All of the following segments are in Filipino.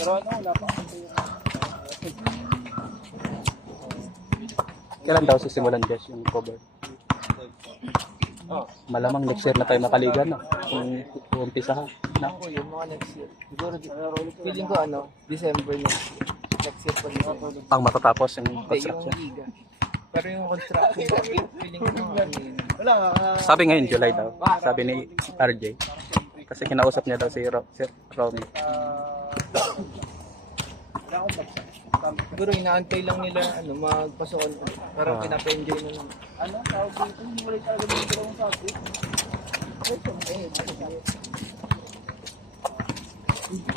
Pero ano, wala pa. Kailan daw sisimulan guys yung cover? Malamang next year na tayo makaligan na. Kung umpisa ha. Na? Ako yun, mga next year. Siguro, feeling ko ano, December next year. Next year pa rin. Ang matatapos yung Hindi, yung construction. liga. Pero yung construction, feeling ko wala. Sabi ngayon July daw. Sabi ni RJ. Kasi kinausap niya daw si Romy. Siguro inaantay lang nila ano magpasoon. Parang pinapa-enjoy na lang. Ano? Tawag dito, hindi wala talaga ng dalawang sabi.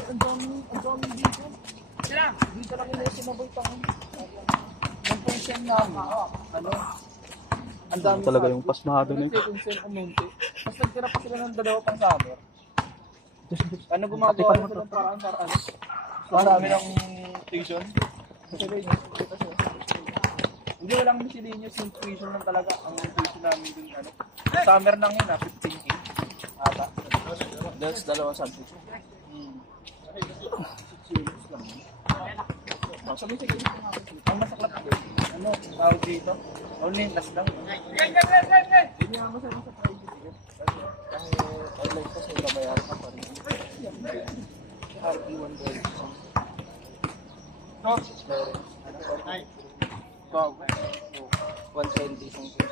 Ang dami dito. Sila, dito lang nila sinabay tangon. Ang pension na ano? Ang dami Talaga yung pasmado na yun. Second sem umunti. Mas nagtira pa sila ng dalawa pang summer. Ano gumagawa nila ng paraan para ano? Marami ng tuition. Hindi walang miscellaneous yung tuition lang talaga. Ang tuition namin dun ano. Summer lang yun 15K. Ata. That's dalawang subject. Sabi sige. Ang masaklap ko. Ano? Tawag dito? Only last lang. Hindi nga masabi sa private. Online ko sa babayaran ka pa rin. RP1 doon. No? Wow. 120 something.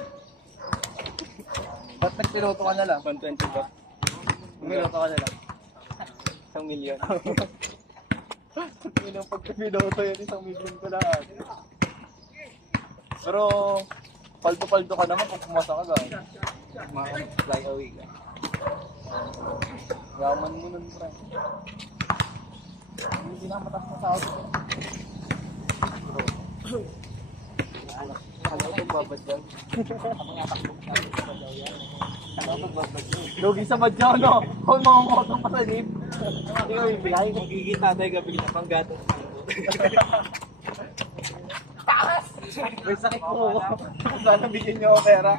Ba't nagpiloto ka na lang? 120 ba? Piloto ka na lang. 1 million. Pag piloto yan, 1 million ko lahat. Pero, paldo-paldo ka naman kung pumasa ka gano'n. Fly away ka. Yaman mo nun, friend. Hindi na matas na sa auto. Ano itong babad dyan? Ako nga takbo sa badyaw yan. Ano itong babad dyan? Lugi sa badyaw, no? Kung mga motong pasalip. Hindi ko ibigay. Magiging tatay gabi na pang gato. Takas! May sakit po. Sana bigyan niyo ako pera.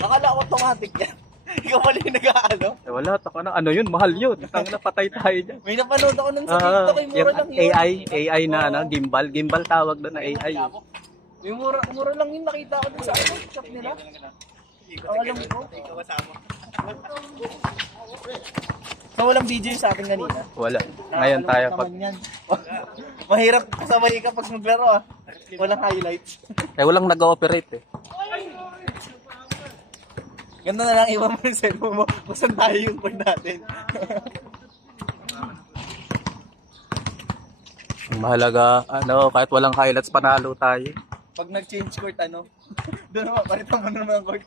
Nakala ko automatic yan. Ikaw pala yung nag-aano? Eh wala, taka na. Ano yun? Mahal yun. Tang na patay tayo dyan. May napanood ako ng sa TikTok, yung mura lang yun. AI na ano, gimbal. Gimbal tawag doon na AI. Yung mura lang yun, nakita ko din sa ano, shop nila. Ang alam ko. So walang video sa atin kanina? Wala. Ngayon tayo pag... Mahirap kasabay ka pag maglaro ah. Walang highlights. Eh walang nag-ooperate eh. Ganda na lang iwan mo yung cellphone mo. Kusan tayo yung board natin. Ang mahalaga, ano, kahit walang highlights, panalo tayo. Pag nag-change court, ano? Doon naman, palitan mo naman ang court.